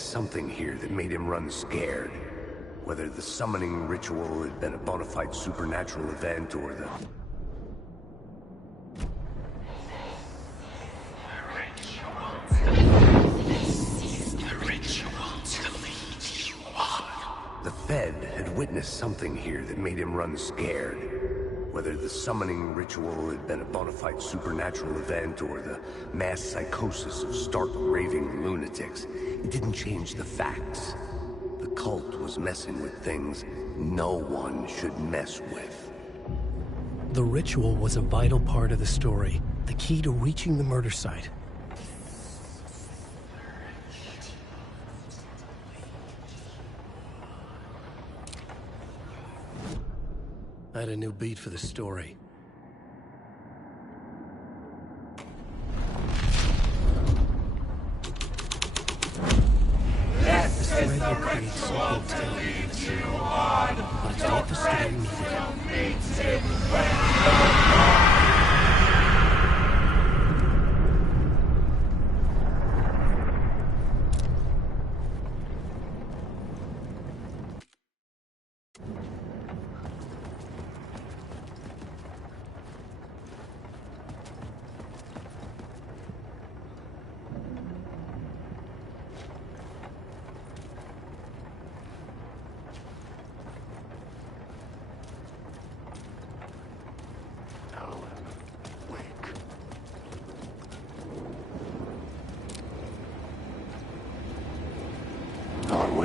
witnessed something here that made him run scared. Whether the summoning ritual had been a bona fide supernatural event or the... The Fed had witnessed something here that made him run scared. Whether the summoning ritual had been a bona fide supernatural event or the mass psychosis of stark raving lunatics, it didn't change the facts. The cult was messing with things no one should mess with. The ritual was a vital part of the story, the key to reaching the murder site. I had a new beat for the story. This This is thread the will create ritual something to tailored, lead you on. but it's what the story needed. Don't meet him when Alan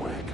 Wake.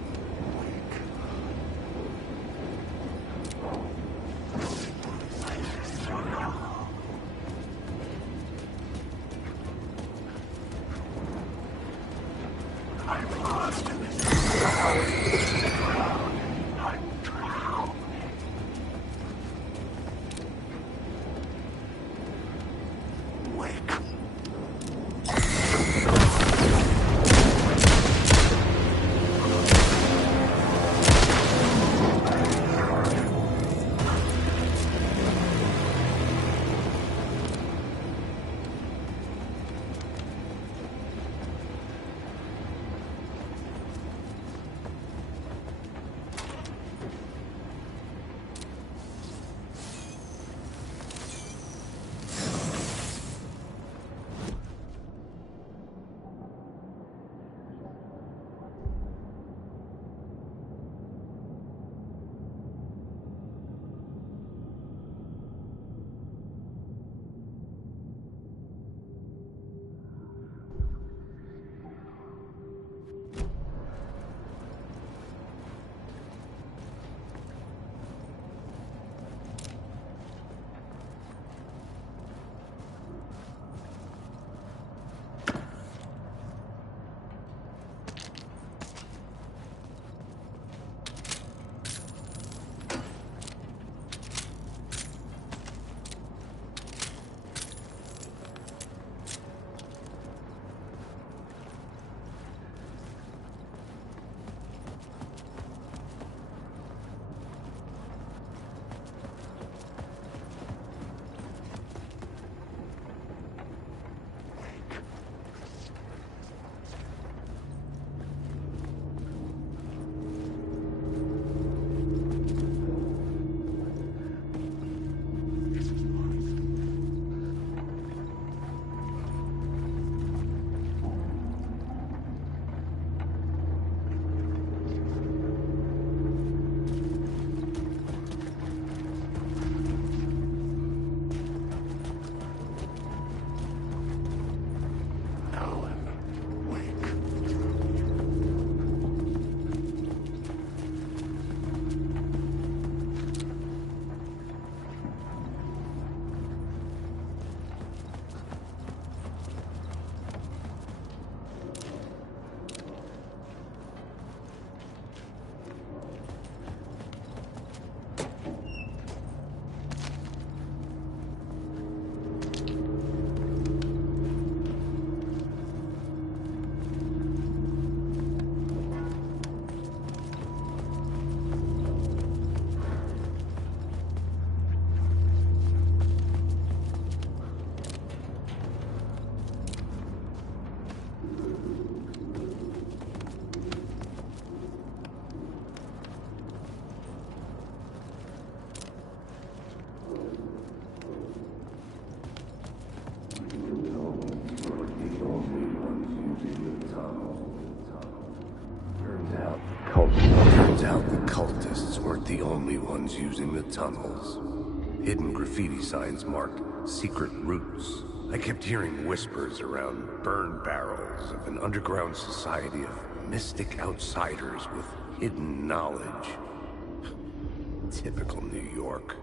Turns out the cultists weren't the only ones using the tunnels. Hidden graffiti signs marked secret routes. I kept hearing whispers around burn barrels of an underground society of mystic outsiders with hidden knowledge. Typical New York.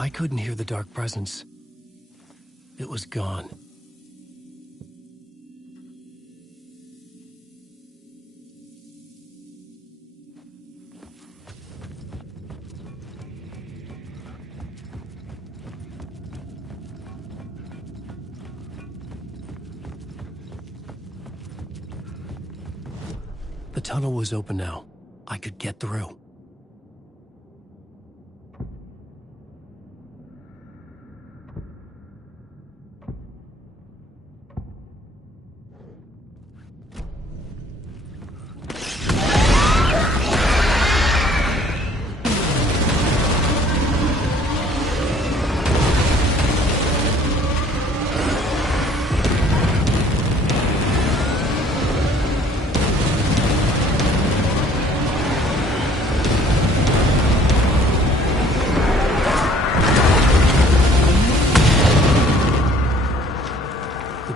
I couldn't hear the dark presence. It was gone. The tunnel was open now. I could get through.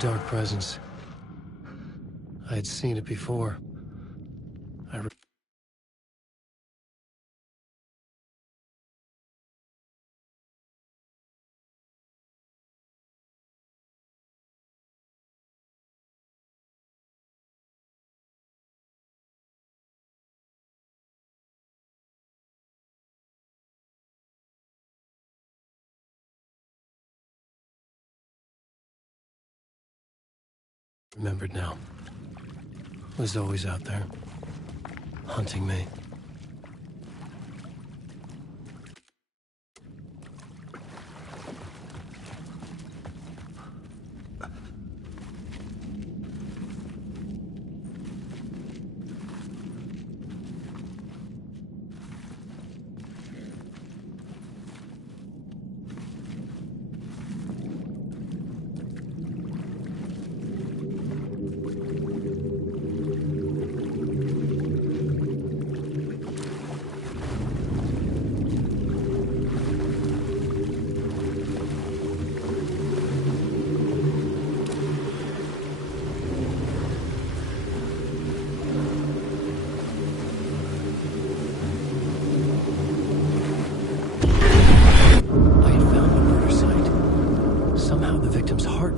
Dark presence. I had seen it before. Remembered now. Was always out there, hunting me.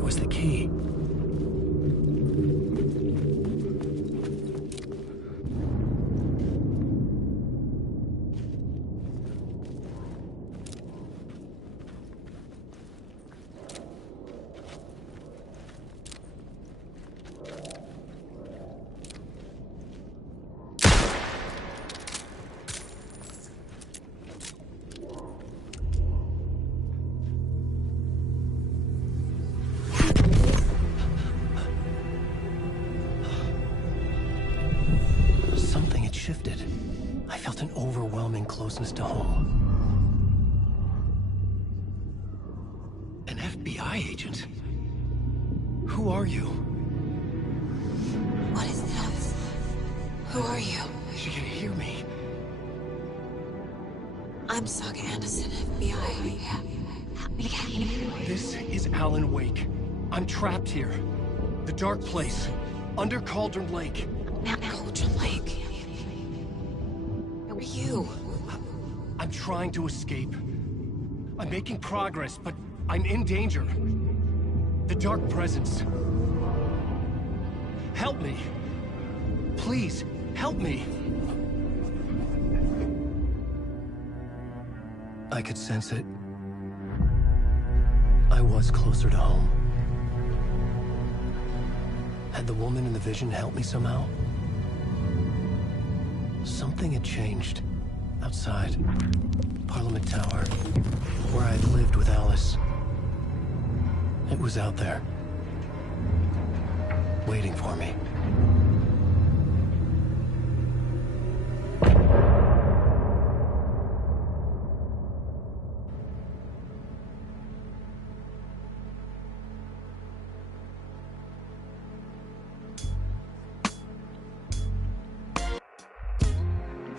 Was the key. Shifted. I felt an overwhelming closeness to home. An FBI agent? Who are you? What is this? Who are you? She can hear me. I'm Saga Anderson, FBI. This is Alan Wake. I'm trapped here. The dark place. Under Cauldron Lake. Cauldron Lake? Who are you? I'm trying to escape. I'm making progress, but I'm in danger. The dark presence. Help me. Please, help me. I could sense it. I was closer to home. Had the woman in the vision helped me somehow? Something had changed. Outside. Parliament Tower. Where I'd lived with Alice. It was out there. Waiting for me.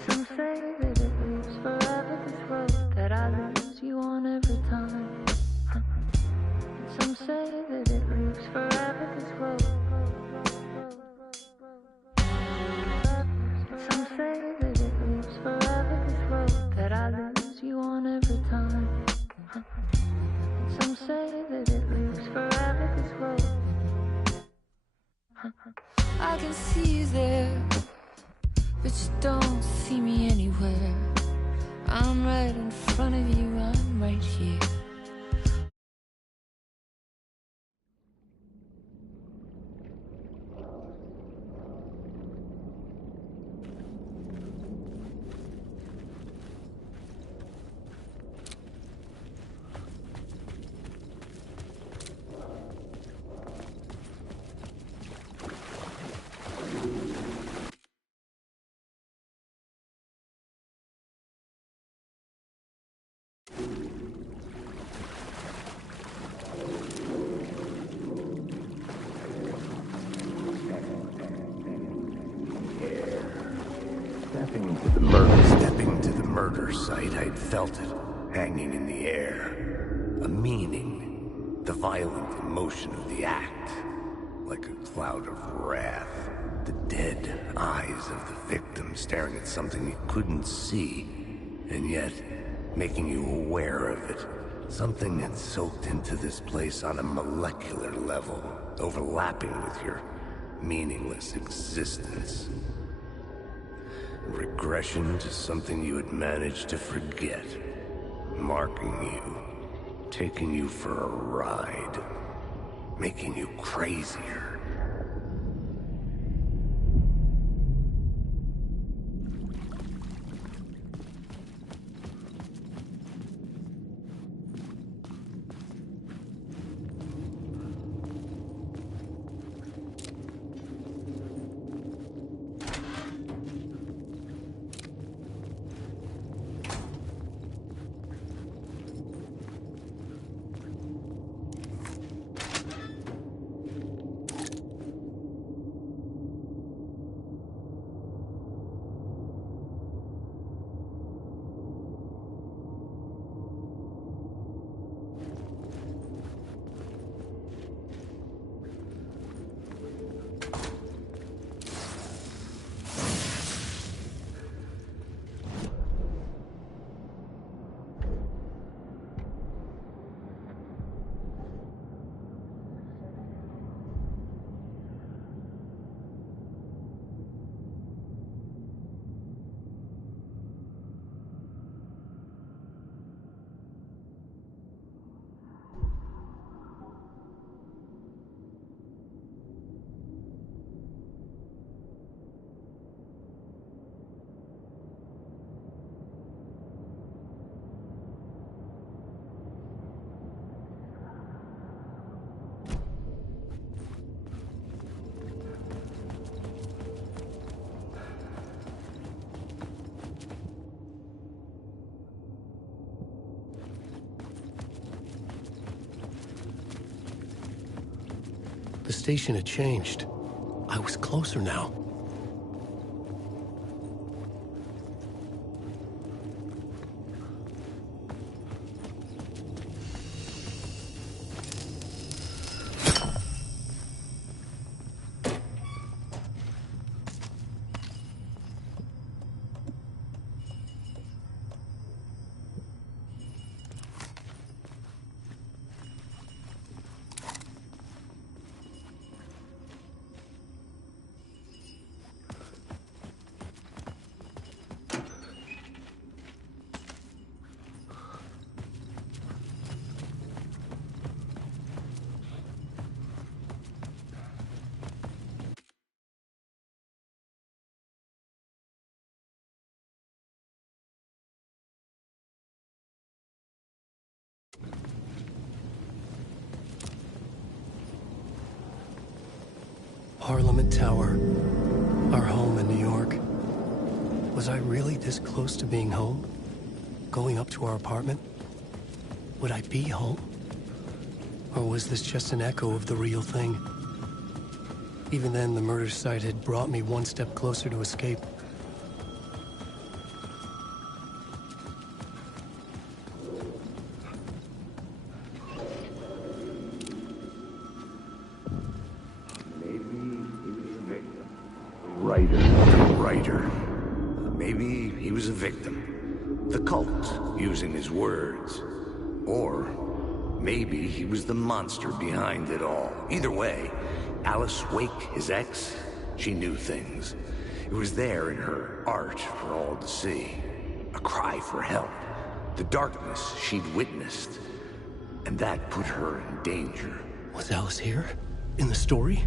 Some say that it lives forever, this road that I lose you on every time. Some say that it lives forever, this road. Some say that it lives forever, this road that I lose you on every time. Stepping to the murder site, I'd felt it, hanging in the air. A meaning, the violent emotion of the act, like a cloud of wrath. The dead eyes of the victim staring at something you couldn't see, and yet making you aware of it. Something had soaked into this place on a molecular level, overlapping with your meaningless existence. Regression to something you had managed to forget. Marking you. Taking you for a ride. Making you crazier. The station had changed. I was closer now. Parliament Tower, our home in New York. Was I really this close to being home? Going up to our apartment? Would I be home? Or was this just an echo of the real thing? Even then, the murder site had brought me one step closer to escape. Maybe he was a victim. The cult, using his words. Or maybe he was the monster behind it all. Either way, Alice Wake, his ex, she knew things. It was there in her art for all to see. A cry for help. The darkness she'd witnessed. And that put her in danger. Was Alice here? In the story?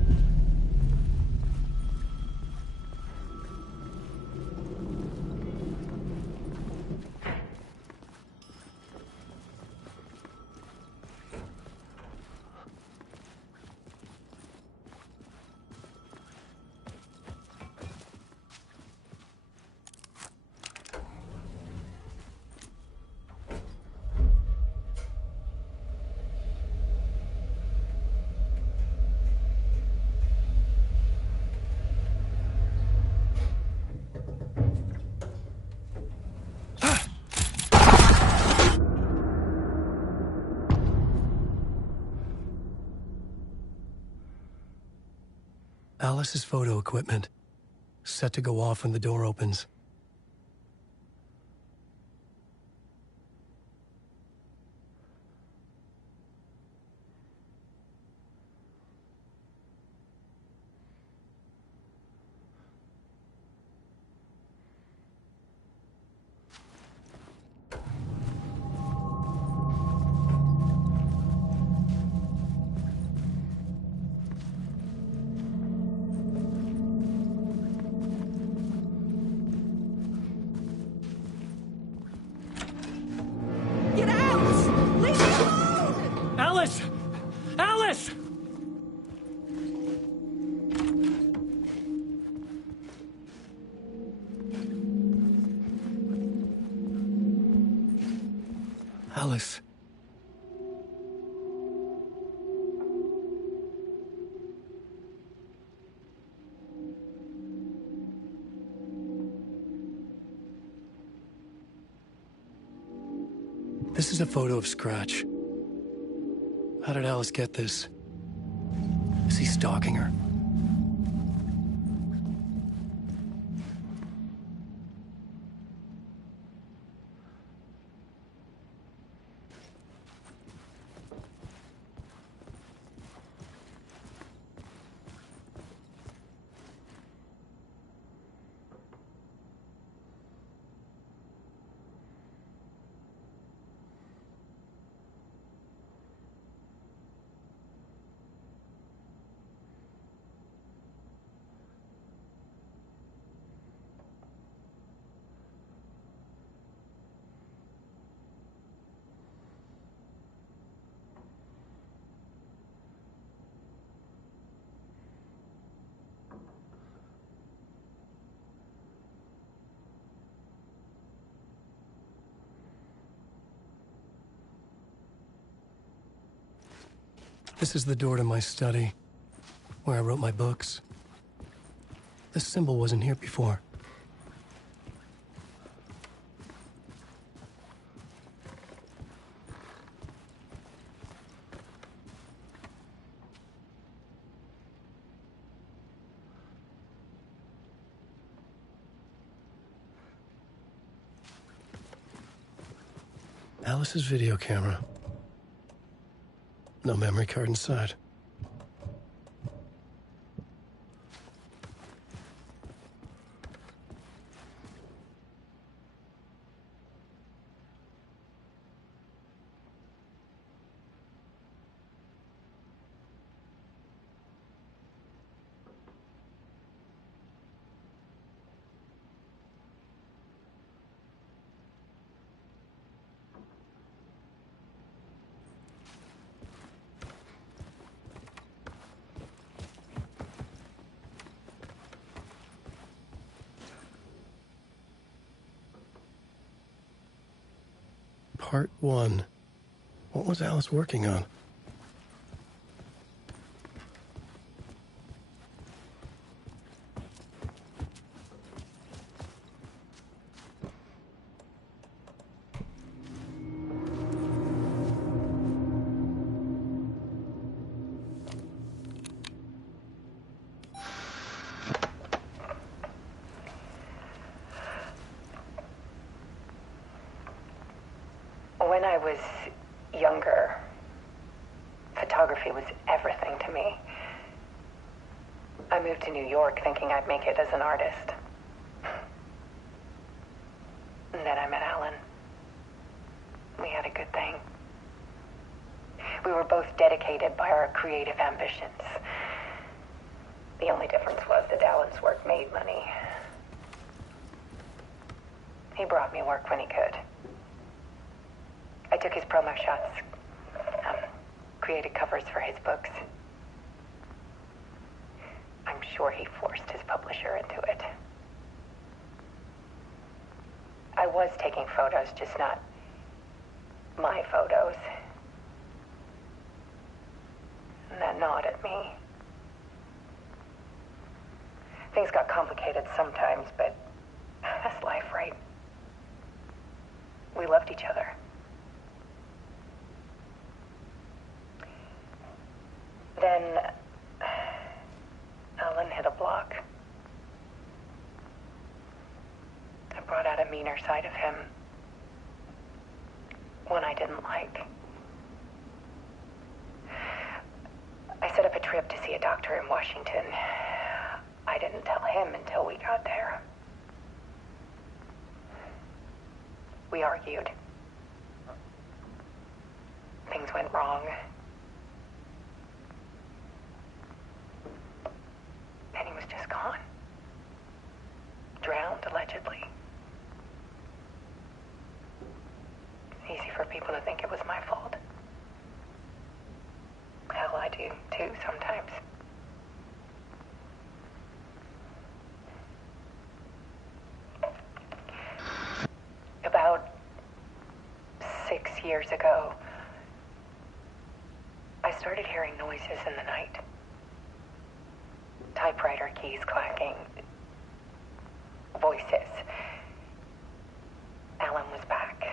Alice's photo equipment, set to go off when the door opens. Get out! Leave me alone! Alice! Alice! Alice. This is a photo of Scratch. How did Alice get this? Is he stalking her? This is the door to my study, where I wrote my books. This symbol wasn't here before. Alice's video camera. No memory card inside. Part 1. What was Alice working on? When I was younger, photography was everything to me. I moved to New York thinking I'd make it as an artist. And then I met Alan. We had a good thing. We were both dedicated by our creative ambitions. The only difference was that Alan's work made money. He brought me work when he could. I took his promo shots, created covers for his books. I'm sure he forced his publisher into it. I was taking photos, just not my photos. And that gnawed at me. Things got complicated sometimes, but that's life, right? We loved each other. Then Alan hit a one I didn't like. I set up a trip to see a doctor in Washington. I didn't tell him until we got there. We argued. Things went wrong. And he was just gone. Drowned, allegedly. Easy for people to think it was my fault. Hell, I do too sometimes. About 6 years ago, I started hearing noises in the night. Typewriter keys clacking. Voices. Alan was back.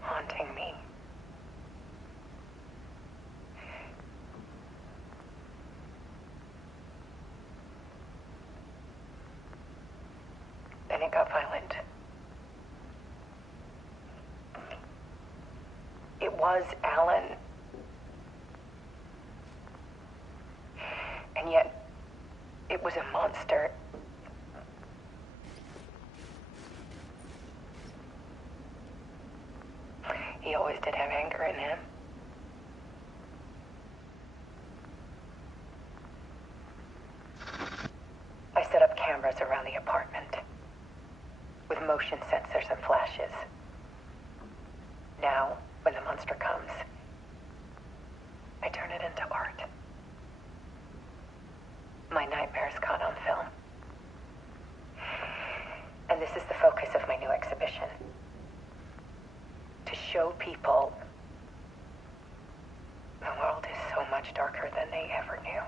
Haunting me. Then it got violent. It was Alan. And yet, it was a monster. He always did have anger in him. I set up cameras around the apartment with motion sensors and flashes. Now, when the monster comes, I turn it into art. My nightmares caught on film. And this is the focus of my new exhibition. To show people the world is so much darker than they ever knew.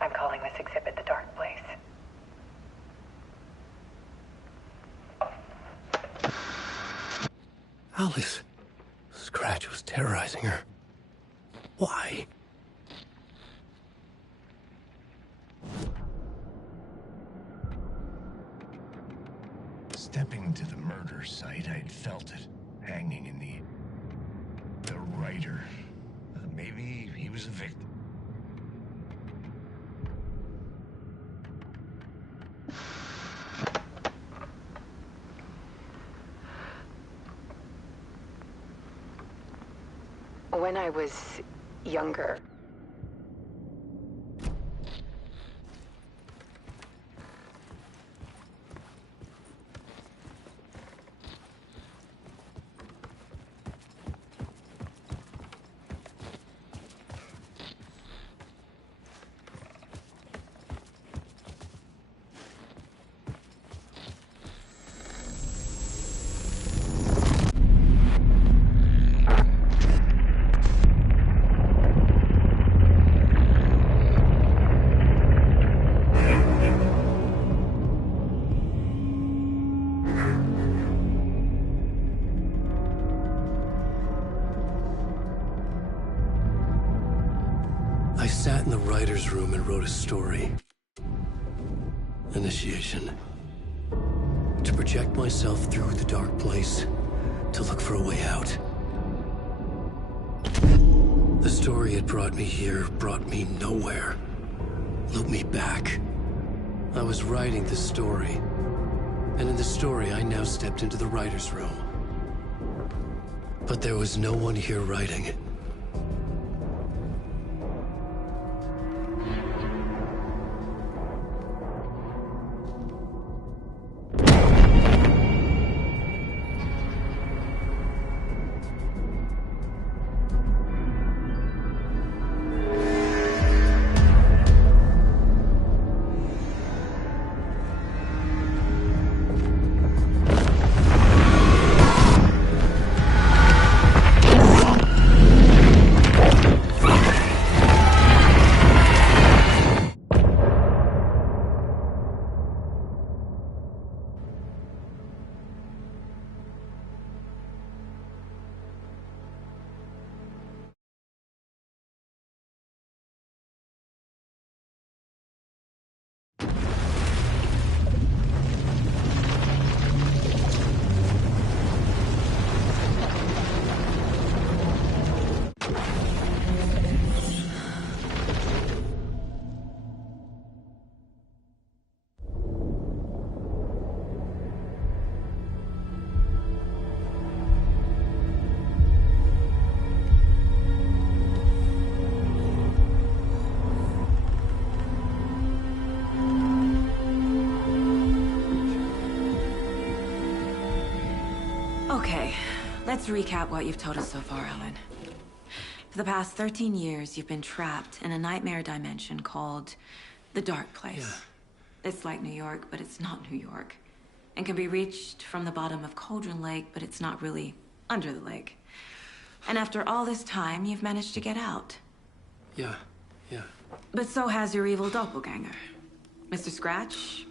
I'm calling this exhibit The Dark Place. Alice. Scratch was terrorizing her. Why? Stepping to the murder site, I'd felt it, hanging in the writer. Maybe he was a victim. When I was younger, I sat in the writer's room and wrote a story. Initiation. To project myself through the dark place, to look for a way out. The story had brought me here, brought me nowhere. Looped me back. I was writing the story. And in the story, I now stepped into the writer's room. But there was no one here writing it. Okay, let's recap what you've told us so far, Alan. For the past 13 years, you've been trapped in a nightmare dimension called the Dark Place. Yeah. It's like New York, but it's not New York. And can be reached from the bottom of Cauldron Lake, but it's not really under the lake. And after all this time, you've managed to get out. Yeah. But so has your evil doppelganger. Mr. Scratch?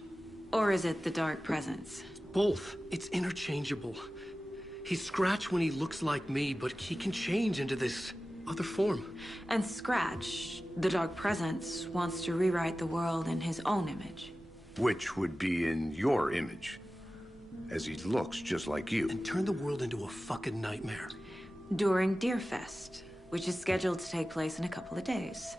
Or is it the Dark Presence? Both. It's interchangeable. He's Scratch when he looks like me, but he can change into this other form. And Scratch, the Dark Presence, wants to rewrite the world in his own image. Which would be in your image, as he looks just like you. And turn the world into a fucking nightmare. During Deerfest, which is scheduled to take place in a couple of days.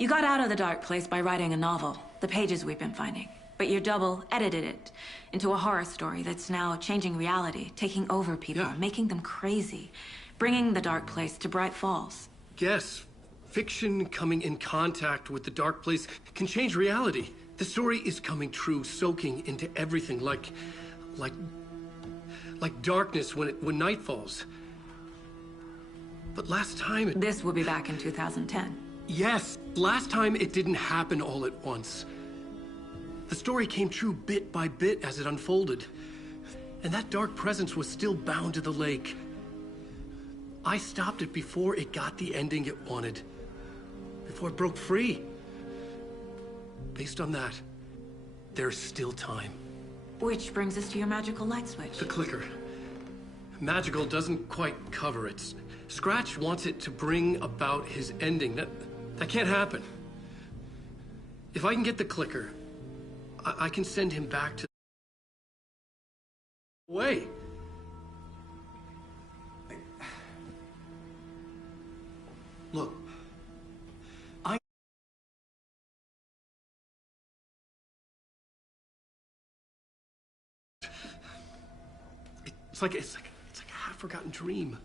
You got out of the Dark Place by writing a novel, the pages we've been finding. But your double edited it into a horror story that's now changing reality, taking over people, making them crazy, bringing the Dark Place to Bright Falls. Yes, fiction coming in contact with the Dark Place can change reality. The story is coming true, soaking into everything like darkness when night falls. But last time This will be back in 2010. Yes, last time it didn't happen all at once. The story came true bit by bit as it unfolded. And that dark presence was still bound to the lake. I stopped it before it got the ending it wanted. Before it broke free. Based on that, there's still time. Which brings us to your magical light switch. The clicker. Magical doesn't quite cover it. Scratch wants it to bring about his ending. That can't happen. If I can get the clicker, I can send him back to away. Look, it's like a half-forgotten dream.